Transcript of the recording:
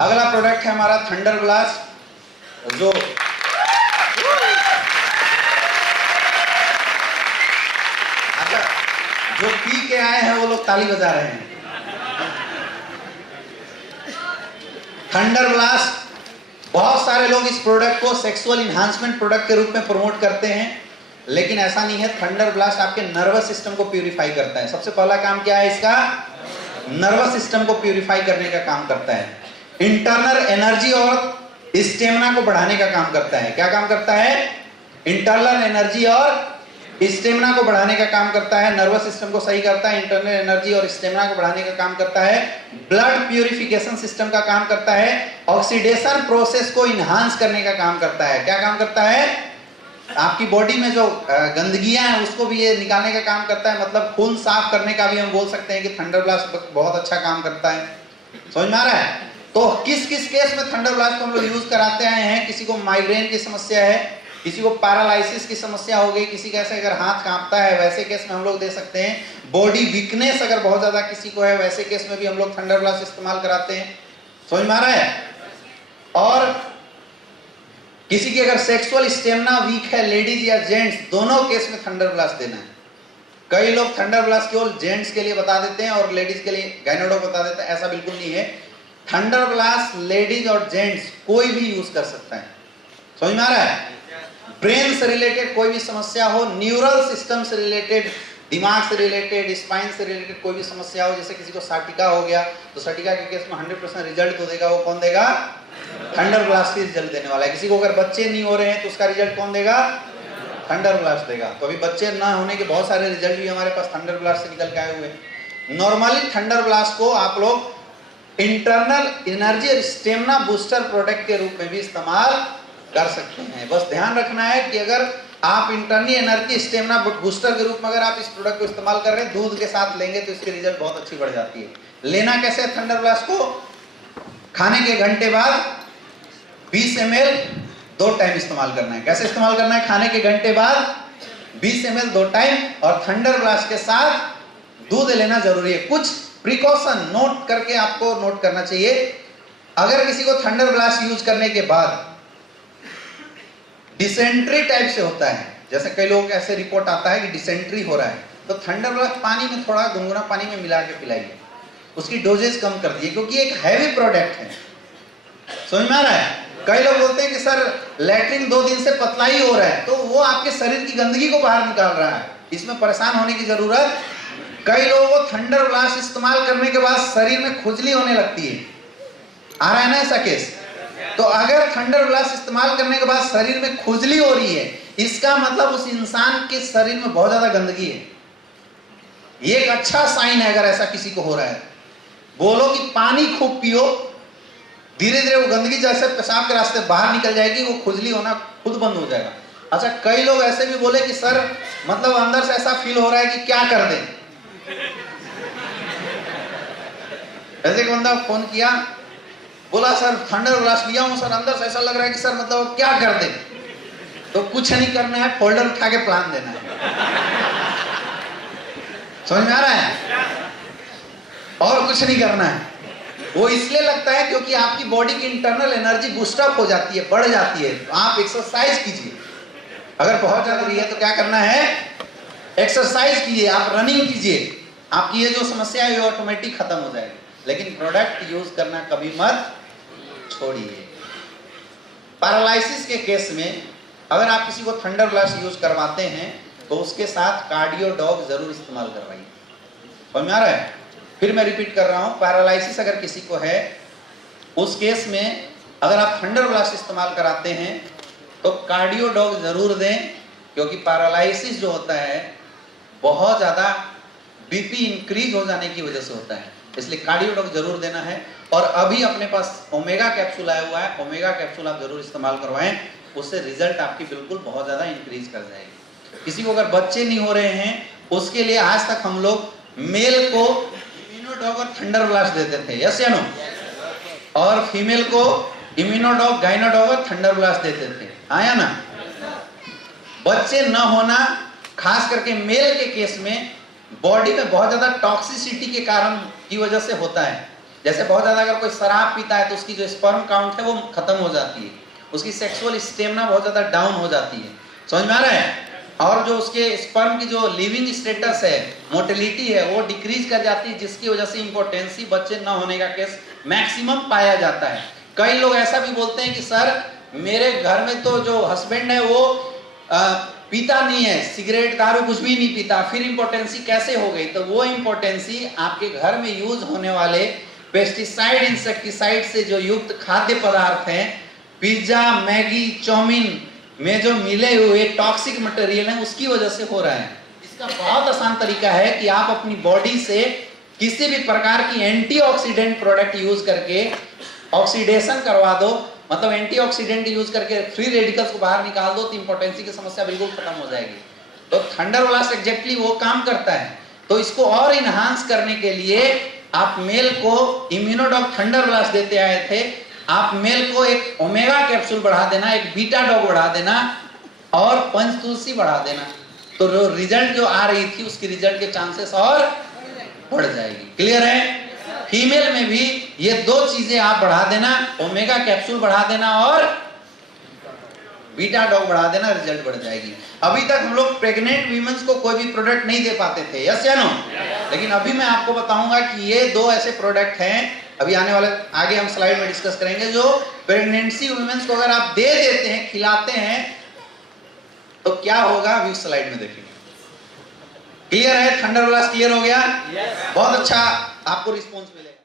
अगला प्रोडक्ट है हमारा थंडर ब्लास्ट, जो अच्छा जो पी के आए हैं वो लोग ताली बजा रहे हैं। थंडर ब्लास्ट, बहुत सारे लोग इस प्रोडक्ट को सेक्सुअल इन्हांसमेंट प्रोडक्ट के रूप में प्रमोट करते हैं, लेकिन ऐसा नहीं है। थंडर ब्लास्ट आपके नर्वस सिस्टम को प्यूरिफाई करता है। सबसे पहला काम क्या है इसका? नर्वस सिस्टम को प्यूरिफाई करने का काम करता है। इंटरनल एनर्जी और स्टेमिना को बढ़ाने का काम करता है। क्या काम करता है? इंटरनल एनर्जी और स्टेमिना को बढ़ाने का काम करता है। नर्वस सिस्टम को सही करता है, इंटरनल एनर्जी और स्टेमिना को बढ़ाने का काम करता है। ब्लड प्यूरिफिकेशन सिस्टम का काम करता है। ऑक्सीडेशन प्रोसेस को इनहांस करने का काम करता है। क्या काम करता है? आपकी बॉडी में जो गंदगियां हैं उसको भी ये निकालने का काम करता है। मतलब खून साफ करने का भी हम बोल सकते हैं कि थंडर ब्लास्ट बहुत अच्छा काम करता है। समझ में आ रहा है? तो किस किस केस में थंडर ब्लास्ट को हम लोग यूज कराते आए हैं? किसी को माइग्रेन की समस्या है, किसी को पैरालिसिस की समस्या हो गई, किसी का ऐसे अगर हाथ कांपता है वैसे केस में हम लोग दे सकते हैं। बॉडी वीकनेस अगर बहुत ज्यादा किसी को है वैसे केस में भी हम लोग थंडर ब्लास्ट इस्तेमाल कराते हैं। समझ में आ रहा है? और किसी की अगर सेक्सुअल स्टेमिना वीक है, लेडीज या जेंट्स, दोनों केस में थंडर ब्लास्ट देना है। कई लोग थंडर ब्लास्ट केवल जेंट्स के लिए बता देते हैं और लेडीज के लिए गायनेडो बता देते हैं। ऐसा बिल्कुल नहीं है। थंडर ब्लास्ट लेडीज और जेंट्स कोई भी यूज कर सकता है। समझ में आ रहा है? ब्रेन से रिलेटेड कोई भी समस्या हो, न्यूरल सिस्टम से रिलेटेड, दिमाग से रिलेटेड, स्पाइन से रिलेटेड कोई भी समस्या हो, जैसे किसी को साटिका हो गया तो साटिका के केस में 100% रिजल्ट तो देगा वो कौन देगा? थंडर ब्लास्ट ही रिजल्ट देने वाला है। किसी को अगर बच्चे नहीं हो रहे हैं तो उसका रिजल्ट कौन देगा? थंडर ब्लास्ट देगा। तो अभी बच्चे ना होने के बहुत सारे रिजल्ट भी हमारे पास थंडर ब्लास्ट से निकल के आए हुए हैं। नॉर्मली थंडर ब्लास्ट को आप लोग इंटरनल एनर्जी और स्टेमिना बूस्टर प्रोडक्ट के रूप में भी इस्तेमाल कर सकते हैं। बस ध्यान रखना है कि अगर आप इंटरनल एनर्जी स्टेमिना बूस्टर के रूप में अगर आप इस प्रोडक्ट को इस्तेमाल कर रहे हैं, दूध के साथ लेंगे तो इसकी रिजल्ट बहुत अच्छी बढ़ जाती है। लेना कैसे है थंडर ब्लास्ट को? खाने के घंटे बाद 20 ml 2 टाइम इस्तेमाल करना है। कैसे इस्तेमाल करना है? खाने के घंटे बाद 20 ml 2 टाइम, और थंडर ब्लास्ट के साथ दूध लेना जरूरी है। कुछ प्रिकॉशन नोट करके आपको नोट करना चाहिए। अगर किसी को थंडर ब्लास्ट यूज करने के बाद डिसेंट्री टाइप से होता है, जैसे कई लोग ऐसे रिपोर्ट आता है कि डिसेंट्री हो रहा है, तो थंडर ब्लास्ट पानी में थोड़ा गुनगुना पानी में मिला के पिलाइए। उसकी डोजेज कम कर दिए क्योंकि एक हैवी प्रोडक्ट है। समझ में आ रहा है? कई लोग बोलते हैं कि सर लैट्रिन 2 दिन से पतला ही हो रहा है, तो वो आपके शरीर की गंदगी को बाहर निकाल रहा है, इसमें परेशान होने की जरूरत। कई लोगों को थंडर ब्लास्ट इस्तेमाल करने के बाद शरीर में खुजली होने लगती है। आ रहा है ना ऐसा केस? तो अगर थंडर ब्लास्ट इस्तेमाल करने के बाद शरीर में खुजली हो रही है, इसका मतलब उस इंसान के शरीर में बहुत ज्यादा गंदगी है। ये एक अच्छा साइन है। अगर ऐसा किसी को हो रहा है, बोलो कि पानी खूब पियो, धीरे धीरे वो गंदगी जैसे पेशाब के रास्ते बाहर निकल जाएगी, वो खुजली होना खुद बंद हो जाएगा। अच्छा, कई लोग ऐसे भी बोले कि सर मतलब अंदर से ऐसा फील हो रहा है कि क्या कर दें। ऐसे एक बंदा फोन किया, बोला सर थंडर ब्लास्ट लिया हूं सर, अंदर से ऐसा लग रहा है कि सर मतलब क्या कर दें। तो कुछ नहीं करना है, फोल्डर उठा के प्लान देना है। समझ में आ रहा है? और कुछ नहीं करना है। वो इसलिए लगता है क्योंकि आपकी बॉडी की इंटरनल एनर्जी बूस्टअप हो जाती है, बढ़ जाती है। तो आप एक्सरसाइज कीजिए। अगर बहुत ज्यादा है तो क्या करना है? एक्सरसाइज कीजिए, आप रनिंग कीजिए, आपकी ये जो समस्या है ये ऑटोमेटिक खत्म हो जाएगी। लेकिन प्रोडक्ट यूज करना कभी मत छोड़िए। पैरालिसिस के केस में अगर आप किसी को थंडर ब्लास्ट यूज करवाते हैं तो उसके साथ कार्डियो डॉग जरूर इस्तेमाल करवाइए। समझ में आ रहा है? फिर मैं रिपीट कर रहा हूं, पैरालिसिस अगर किसी को है उस केस में अगर आप थंडर ब्लास्ट इस्तेमाल कराते हैं तो कार्डियो डॉग जरूर दें, क्योंकि पैरालिसिस जो होता है बहुत ज्यादा बीपी इंक्रीज हो जाने की वजह से होता है, इसलिए कार्डियो डॉग जरूर देना है। और अभी अपने पास ओमेगा कैप्सूल आया हुआ है, ओमेगा कैप्सूल आप जरूर इस्तेमाल करवाएं, उससे रिजल्ट आपकी बिल्कुल बहुत ज्यादा इंक्रीज कर जाएगी। किसी को अगर बच्चे नहीं हो रहे हैं उसके लिए आज तक हम लोग मेल को इम्यूनोडॉग और थंडर ब्लास्ट देते थे, यस या नो, और फीमेल को इम्यूनोडॉग, गाइनोडॉग और थंडर ब्लास्ट देते थे, आया ना। बच्चे न होना खास करके मेल के केस में बॉडी में बहुत ज्यादा टॉक्सिसिटी के कारण की वजह से होता है। जैसे बहुत ज्यादा अगर कोई शराब पीता है तो उसकी जो स्पर्म काउंट है वो खत्म हो जाती है, उसकी सेक्सुअल स्टेमिना बहुत ज्यादा डाउन हो जाती है, समझ में आ रहा है? और जो उसके स्पर्म की जो लिविंग स्टेटस है, मोटिलिटी है, वो डिक्रीज कर जाती है, जिसकी वजह से इंपोर्टेंसी, बच्चे न होने का केस मैक्सिमम पाया जाता है। कई लोग ऐसा भी बोलते हैं कि सर मेरे घर में तो जो हस्बैंड है वो पीता नहीं है, सिगरेट दारू कुछ भी नहीं पीता, फिर इंपोर्टेंसी कैसे हो गई? तो वो इंपोर्टेंसी आपके घर में यूज होने वाले पेस्टिसाइड, इंसेक्टिसाइड से जो युक्त खाद्य पदार्थ हैं, पिज्जा, मैगी, चाउमीन में जो मिले हुए टॉक्सिक मटेरियल है, उसकी वजह से हो रहा है। इसका बहुत आसान तरीका है कि आप अपनी बॉडी से किसी भी प्रकार की एंटीऑक्सीडेंट प्रोडक्ट यूज करके ऑक्सीडेशन करवा दो, मतलब एंटीऑक्सीडेंट यूज करके फ्री रेडिकल्स को बाहर निकाल दो, तो इंपोर्टेंसी की समस्या बिल्कुल खत्म हो जाएगी। तो थंडर ब्लास्ट एग्जैक्टली वो काम करता है। तो इसको और इनहांस करने के लिए आप मेल को इम्यूनोडॉग थंडर ब्लास्ट देते आए थे, आप मेल को एक ओमेगा कैप्सूल बढ़ा देना, एक बीटा डॉग बढ़ा देना और पंचतुलसी बढ़ा देना, तो जो रिजल्ट जो आ रही थी उसकी रिजल्ट के चांसेस और बढ़ जाएगी। क्लियर है? फीमेल में भी ये दो चीजें आप बढ़ा देना, ओमेगा कैप्सूल बढ़ा देना और बीटा डॉग बढ़ा देना, रिजल्ट बढ़ जाएगी। अभी तक हम लोग प्रेग्नेंट वीमेंस को कोई भी प्रोडक्ट नहीं दे पाते थे, यस या नो? लेकिन अभी मैं आपको बताऊंगा कि ये दो ऐसे प्रोडक्ट हैं, अभी आने वाले आगे हम स्लाइड में डिस्कस करेंगे, जो प्रेगनेंसी वुमेन्स को अगर आप दे देते हैं, खिलाते हैं, तो क्या होगा अभी स्लाइड में देखेंगे। क्लियर है? थंडर ब्लास्ट क्लियर हो गया? बहुत अच्छा आपको रिस्पॉन्स मिलेगा।